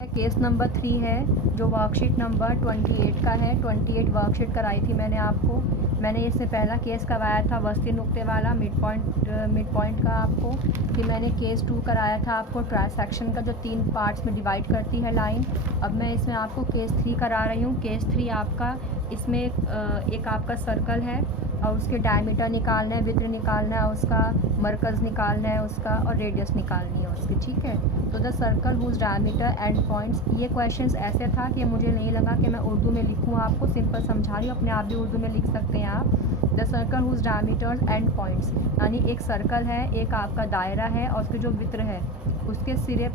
Case number 3 है जो worksheet number 28 का है। 28 वर्कशीट कराई थी मैंने आपको। मैंने इससे पहला केस करवाया था वस्ती नुक्ते वाला मिड पॉइंट का आपको। फिर मैंने केस 2 कराया था आपको ट्रांसैक्शन का, जो 3 पार्ट्स में डिवाइड करती है लाइन। अब मैं इसमें आपको केस 3 करा रही हूँ। केस 3 आपका इसमें एक आपका सर्कल है और उसके डायमीटर निकालना है, वित्र निकालना है उसका, मरकज़ निकालना है उसका, और रेडियस निकालनी है उसकी। ठीक है, तो the circle whose diameter end points. ये क्वेश्चंस ऐसे था कि मुझे नहीं लगा कि मैं उर्दू में लिखूँ, आपको सिंपल समझा रही हूँ, अपने आप भी उर्दू में लिख सकते हैं आप। The circle whose diameters end points, यानी एक सर्कल है, एक आपका दायरा है और उसके जो वित्र है उसके सिरे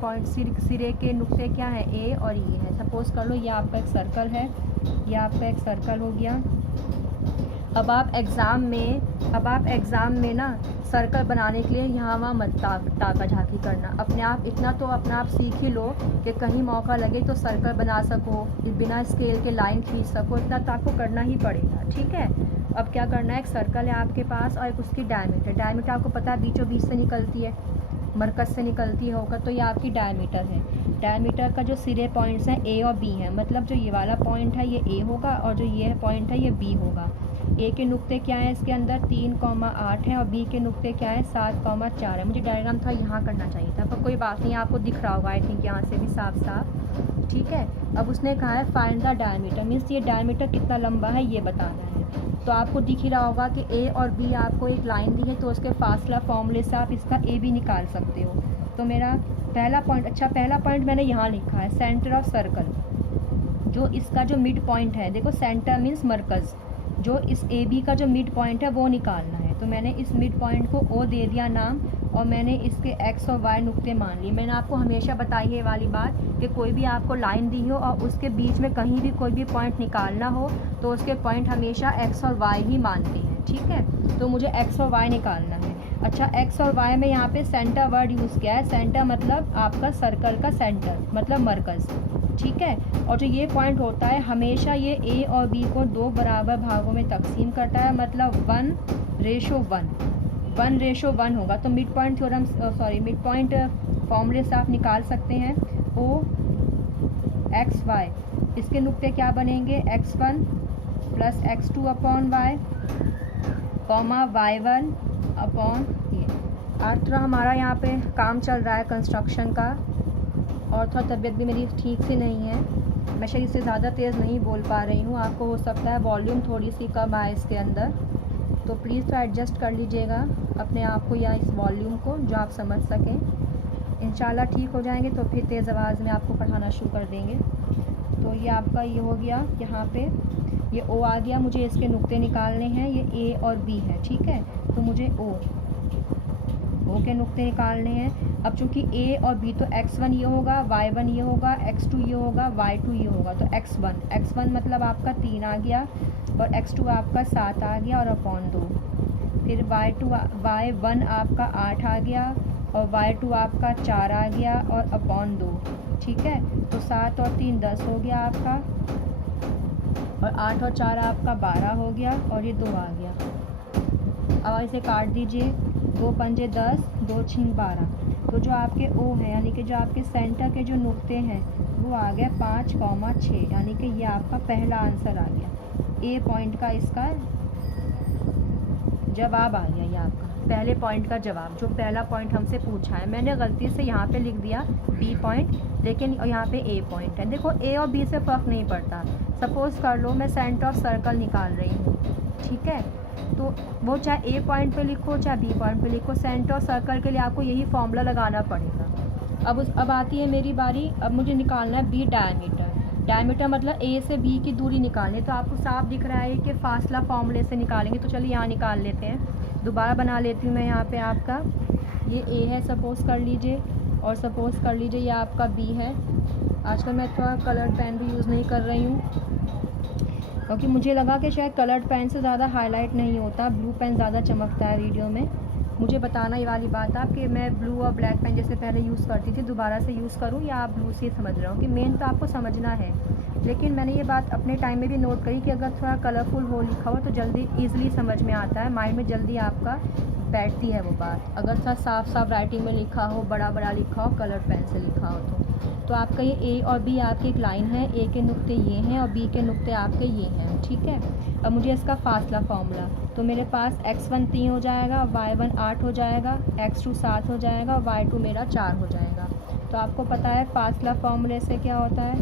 के नुक्ते क्या हैं, ए और ई है। सपोज़ कर लो ये आपका एक सर्कल है, ये आपका एक सर्कल हो गया। अब आप एग्ज़ाम में ना सर्कल बनाने के लिए यहाँ वहाँ मत ताका झाकी करना। अपने आप इतना तो अपना आप सीख ही लो कि कहीं मौका लगे तो सर्कल बना सको, बिना स्केल के लाइन खींच सको, इतना तो आपको करना ही पड़ेगा। ठीक है, अब क्या करना है, एक सर्कल है आपके पास और एक उसकी डायमीटर आपको पता है बीचों बीच से निकलती है, मरकज़ से निकलती होगा, तो ये आपकी डायमीटर है। डायमीटर का जो सिरे पॉइंट्स हैं ए और बी हैं, मतलब जो ये वाला पॉइंट है ये ए होगा और जो ये पॉइंट है ये बी होगा। ए के नुक्ते क्या हैं इसके अंदर 3,8 है और बी के नुक्ते क्या है 7,4 है। मुझे डायग्राम था यहाँ करना चाहिए था, पर कोई बात नहीं, आपको दिख रहा होगा आई थिंक यहाँ से भी साफ। ठीक है, अब उसने कहा है फाइंड द डायमीटर, मीन्स ये डायमीटर कितना लंबा है ये बताना है। तो आपको दिख ही रहा होगा कि ए और बी आपको एक लाइन दी है, तो उसके फासला फॉर्मूले से आप इसका ए भी निकाल सकते हो। तो मेरा पहला पॉइंट मैंने यहाँ लिखा है सेंटर ऑफ सर्कल, जो इसका जो मिड पॉइंट है, देखो सेंटर मीन्स मरकज़, जो इस ए बी का जो मिड पॉइंट है वो निकालना है। तो मैंने इस मिड पॉइंट को ओ दे दिया नाम और मैंने इसके एक्स और वाई नुक्ते मान लिए। मैंने आपको हमेशा बताई है ये वाली बात कि कोई भी आपको लाइन दी हो और उसके बीच में कहीं भी कोई भी पॉइंट निकालना हो तो उसके पॉइंट हमेशा एक्स और वाई ही मानते हैं। ठीक है, तो मुझे एक्स और वाई निकालना है। अच्छा, एक्स और वाई में यहाँ पे सेंटर वर्ड यूज़ किया है। सेंटर मतलब आपका सर्कल का सेंटर, मतलब मरकज़। ठीक है, और जो ये पॉइंट होता है हमेशा ये ए और बी को 2 बराबर भागों में तकसीम करता है, मतलब 1:1 होगा। तो mid point theorem mid point फॉर्मूले से आप निकाल सकते हैं ओ एक्स वाई। इसके नुक्ते क्या बनेंगे, x1 plus x2 upon Y, comma y1 upon ये। आज थोड़ा हमारा यहाँ पे काम चल रहा है कंस्ट्रक्शन का और थोड़ा तबीयत भी मेरी ठीक से नहीं है, मैं शायद इससे ज़्यादा तेज़ नहीं बोल पा रही हूँ, आपको हो सकता है वॉल्यूम थोड़ी सी कम आए इसके अंदर, तो प्लीज़ थोड़ा एडजस्ट कर लीजिएगा अपने आप को या इस वॉल्यूम को, जो आप समझ सकें। इंशाल्लाह ठीक हो जाएंगे तो फिर तेज़ आवाज़ में आपको पढ़ाना शुरू कर देंगे। तो ये आपका ये हो गया, यहाँ पे ये ओ आ गया, मुझे इसके नुक्ते निकालने हैं, ये ए और बी है। ठीक है, तो मुझे ओ के नुक्ते निकालने हैं। अब चूँकि ए और बी, तो x1 ये होगा, y1 ये होगा, x2 ये होगा, y2 ये होगा। तो x1 मतलब आपका 3 आ गया और x2 आपका 7 आ गया और अपॉन 2। फिर y1 आपका 8 आ गया और y2 आपका 4 आ गया और अपॉन 2। ठीक है, तो 7 और 3 10 हो गया आपका, और 8 और 4 आपका 12 हो गया और ये 2 आ गया। अब इसे काट दीजिए, 2 पंजे 10, 2 छीन 12। तो जो आपके ओ हैं, यानी कि जो आपके सेंटर के जो नुक्ते हैं वो आ गए 5,6, यानी कि ये आपका पहला आंसर आ गया। ए पॉइंट का इसका जवाब आ गया, ये आपका पहले पॉइंट का जवाब, जो पहला पॉइंट हमसे पूछा है। मैंने गलती से यहाँ पे लिख दिया बी पॉइंट, लेकिन यहाँ पे ए पॉइंट है। देखो ए और बी से फ़र्क नहीं पड़ता। सपोज़ कर लो मैं सेंटर ऑफ सर्कल निकाल रही हूँ, ठीक है, तो वो चाहे ए पॉइंट पे लिखो चाहे बी पॉइंट पे लिखो, सेंटर ऑफ सर्कल के लिए आपको यही फॉर्मूला लगाना पड़ेगा। अब आती है मेरी बारी। अब मुझे निकालना है बी डायमीटर मतलब ए से बी की दूरी निकालनी। तो आपको साफ दिख रहा है कि फासला फॉर्मूले से निकालेंगे, तो चलिए यहाँ निकाल लेते हैं। दोबारा बना लेती हूँ मैं यहाँ पे आपका, ये ए है सपोज़ कर लीजिए, और सपोज़ कर लीजिए ये आपका बी है। आजकल मैं थोड़ा कलर्ड पेन भी यूज़ नहीं कर रही हूँ, क्योंकि मुझे लगा कि शायद कलर्ड पेन से ज़्यादा हाईलाइट नहीं होता, ब्लू पेन ज़्यादा चमकता है वीडियो में। मुझे बताना ये वाली बात आप कि मैं ब्लू और ब्लैक पेन जैसे पहले यूज़ करती थी दोबारा से यूज़ करूँ या आप ब्लू से समझ रहा हूँ, कि मेन तो आपको समझना है। लेकिन मैंने ये बात अपने टाइम में भी नोट करी कि अगर थोड़ा कलरफुल हो लिखा हो तो जल्दी ईज़िली समझ में आता है, माइंड में जल्दी आपका बैठती है वो बात। अगर थोड़ा साफ राइटिंग में लिखा हो, बड़ा लिखा हो, कलर पेन से लिखा हो तो तो आपका ये ए और बी आपकी एक लाइन है, ए के नुक्ते ये हैं और बी के नुक्ते आपके ये हैं, ठीक है। अब मुझे इसका फासला फार्मूला, तो मेरे पास x1 3 हो जाएगा, y1 8 हो जाएगा, x2 7 हो जाएगा और y2 मेरा 4 हो जाएगा। तो आपको पता है फासला फार्मूले से क्या होता है,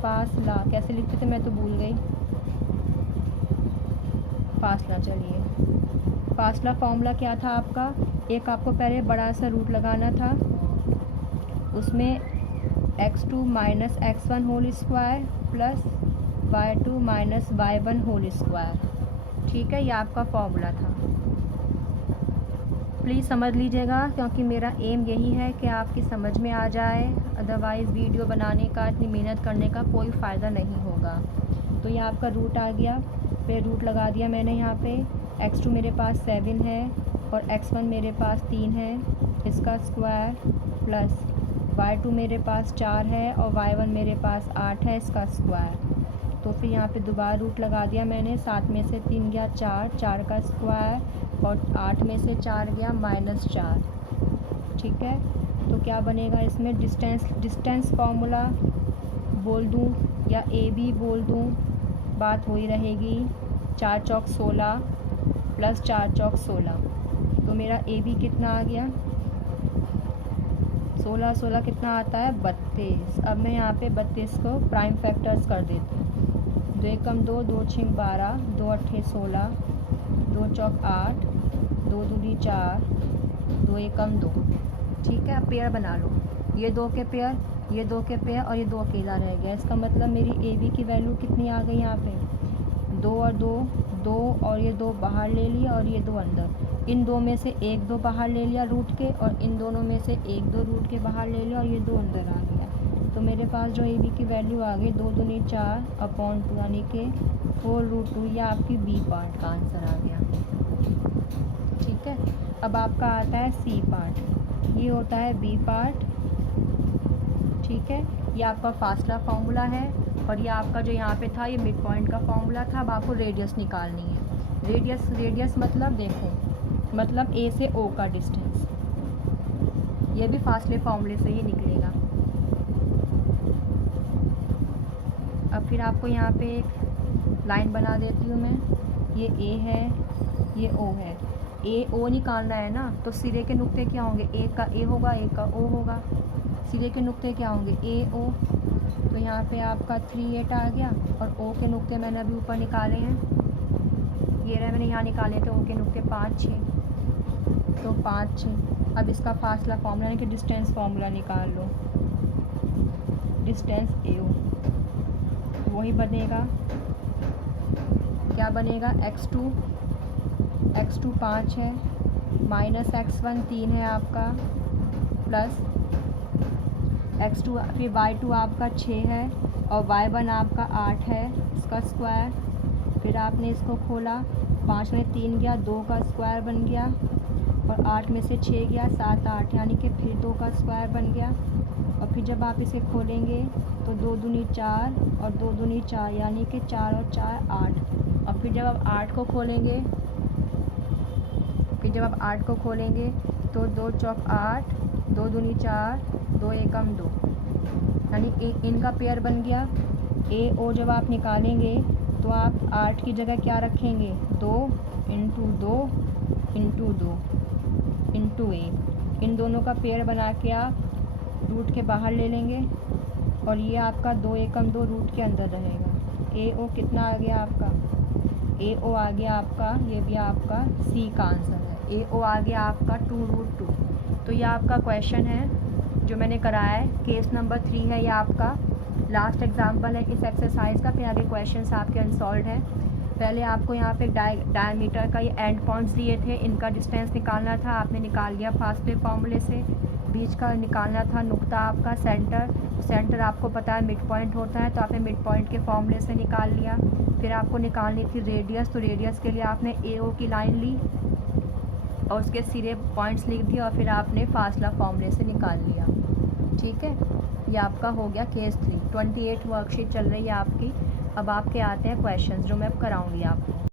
फासला कैसे लिखते थे मैं तो भूल गई, फासला, चलिए फासला फार्मूला क्या था आपका, एक आपको पहले बड़ा सा रूट लगाना था, उसमें x2 minus x1 whole square plus y2 minus y1 whole square, ठीक है। ये आपका फॉर्मूला था। प्लीज़ समझ लीजिएगा क्योंकि मेरा एम यही है कि आपकी समझ में आ जाए, अदरवाइज़ वीडियो बनाने का, इतनी मेहनत करने का कोई फ़ायदा नहीं होगा। तो ये आपका रूट आ गया, फिर रूट लगा दिया मैंने यहाँ पे, x2 मेरे पास 7 है और x1 मेरे पास 3 है, इसका स्क्वायर प्लस y2 मेरे पास 4 है और y1 मेरे पास 8 है, इसका स्क्वायर। तो फिर यहाँ पे दोबारा रूट लगा दिया मैंने, 7 में से 3 गया 4, 4 का स्क्वायर और 8 में से 4 गया -4, ठीक है। तो क्या बनेगा इसमें, डिस्टेंस फार्मूला बोल दूँ या ए बी बोल दूँ, बात वही रहेगी। 4 चौक 16 प्लस 4 चौक 16, तो मेरा ए बी कितना आ गया, 16 16 कितना आता है 32। अब मैं यहाँ पे 32 को प्राइम फैक्टर्स कर देती हूँ, 2 एकम 2, 2 छींक 12, 2 अट्ठे 16, 2 चौक 8, 2 दूनी 4, 2 एकम 2, ठीक है। अब पेयर बना लो, ये 2 के पेयर, ये 2 के पेयर और ये 2 अकेला रह गया। इसका मतलब मेरी ए बी की वैल्यू कितनी आ गई यहाँ पे, 2 और 2, 2 और ये 2 बाहर ले लिया और ये 2 अंदर, इन 2 में से 1 2 बाहर ले लिया रूट के और इन दोनों में से 1 2 रूट के बाहर ले लिया और ये 2 अंदर आ गया। तो मेरे पास जो ए बी की वैल्यू आ गई 2 दूनी 4 अपॉन 2 यानी कि 4√2, या आपकी बी पार्ट का आंसर आ गया, ठीक है। अब आपका आता है सी पार्ट, ये होता है बी पार्ट, ठीक है। ये आपका फासला फार्मूला है और ये आपका जो यहाँ पे था ये मिड पॉइंट का फार्मूला था। अब आपको रेडियस निकालनी है, रेडियस मतलब देखो, मतलब ए से ओ का डिस्टेंस, ये भी फासले फार्मूले से ही निकलेगा। अब फिर आपको यहाँ पे एक लाइन बना देती हूँ मैं, ये ए है, ये ओ है, ए ओ निकालना है ना, तो सिरे के नुक्ते क्या होंगे, एक का ए होगा, एक का ओ होगा, सिरे के नुक्ते क्या होंगे ए ओ। तो यहाँ पे आपका 3 8 आ गया और ओ के नुक्ते मैंने अभी ऊपर निकाले हैं, ये रहे मैंने यहाँ निकाले थे, ओ के नुक्ते 5 6, तो 5 6। अब इसका फासला फार्मूला यानी कि डिस्टेंस फार्मूला निकाल लो, डिस्टेंस ए ओ, वही बनेगा, क्या बनेगा, x2 5 है माइनस x1 3 है आपका प्लस x2, फिर y2 आपका 6 है और y1 आपका 8 है, इसका स्क्वायर। फिर आपने इसको खोला, 5 में 3 गया, 2 का स्क्वायर बन गया और 8 में से 6 गया 7 8, यानी कि फिर 2 का स्क्वायर बन गया। और फिर जब आप इसे खोलेंगे तो 2 दूनी 4 और 2 दूनी 4, यानी कि 4 और 4 8। और फिर जब आप 8 को खोलेंगे, तो 2 चौक 8, 2 दूनी 4, 2 एकम 2, यानी इनका पेयर बन गया। ए ओ जब आप निकालेंगे तो आप 8 की जगह क्या रखेंगे, 2 इंटू 2 इंटू 2 इंटू ए, इन दोनों का पेयर बना के आप रूट के बाहर ले लेंगे और ये आपका 2 एकम 2 रूट के अंदर रहेगा। ए ओ कितना आ गया आपका, ए ओ आ गया आपका, ये भी आपका सी का आंसर है, ए ओ आ गया आपका 2√2। तो ये आपका क्वेश्चन है जो मैंने कराया है, केस नंबर 3 है, ये आपका लास्ट एग्जाम्पल है इस एक्सरसाइज का। फिर आगे क्वेश्चंस आपके अनसॉल्व हैं। पहले आपको यहाँ पे डायमीटर का ये एंड पॉइंट्स दिए थे, इनका डिस्टेंस निकालना था, आपने निकाल लिया फासले फार्मूले से। बीच का निकालना था नुक्ता आपका सेंटर आपको पता है मिड पॉइंट होता है, तो आपने मिड पॉइंट के फार्मूले से निकाल लिया। फिर आपको निकालनी थी रेडियस, तो रेडियस के लिए आपने ए ओ की लाइन ली और उसके सिरे पॉइंट्स लिख दिए और फिर आपने फासला फार्मूले से निकाल लिया, ठीक है। ये आपका हो गया केस 3। 28 वर्कशीट चल रही है आपकी। अब आपके आते हैं क्वेश्चंस जो मैं अब कराऊंगी आपको।